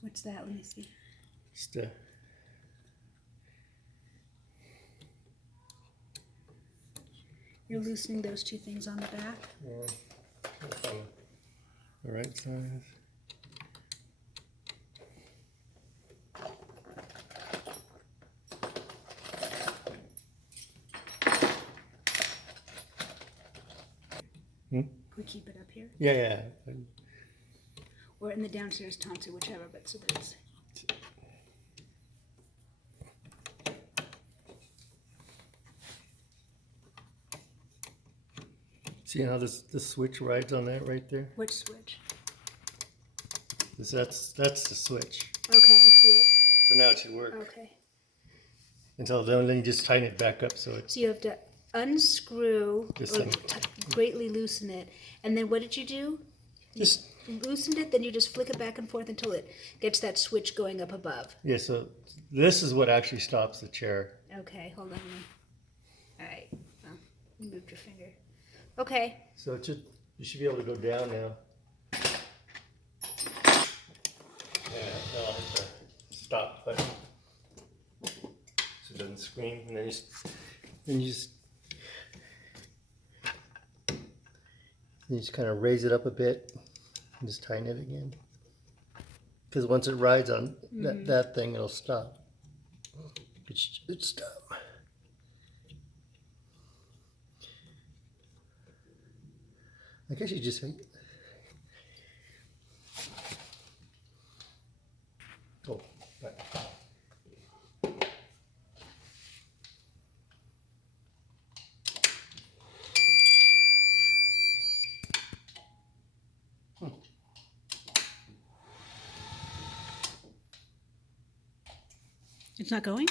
What's that? Let me see. Stair. You're loosening those two things on the back. Yeah. The right size. Can we keep it up here? Yeah. Or in the downstairs tonsil, whichever, but so that it's... See how this switch rides on that right there? Which switch? That's the switch. Okay, I see it. So now it should work. Okay. Until then you just tighten it back up so it's So you have to unscrew This or thing. greatly loosen it. And then what did you do? just You loosened it, then you just flick it back and forth until it gets that switch going up above. yeah. So this is what actually stops the chair. Okay, hold on. All right. Oh, you moved your finger. Okay. So it should you should be able to go down now. Yeah, no, it's a stop button. So it doesn't scream, and then you just kind of raise it up a bit and just tighten it again. Because once it rides on that thing, it'll stop. It should stop. I guess you just oh, right. It's not going?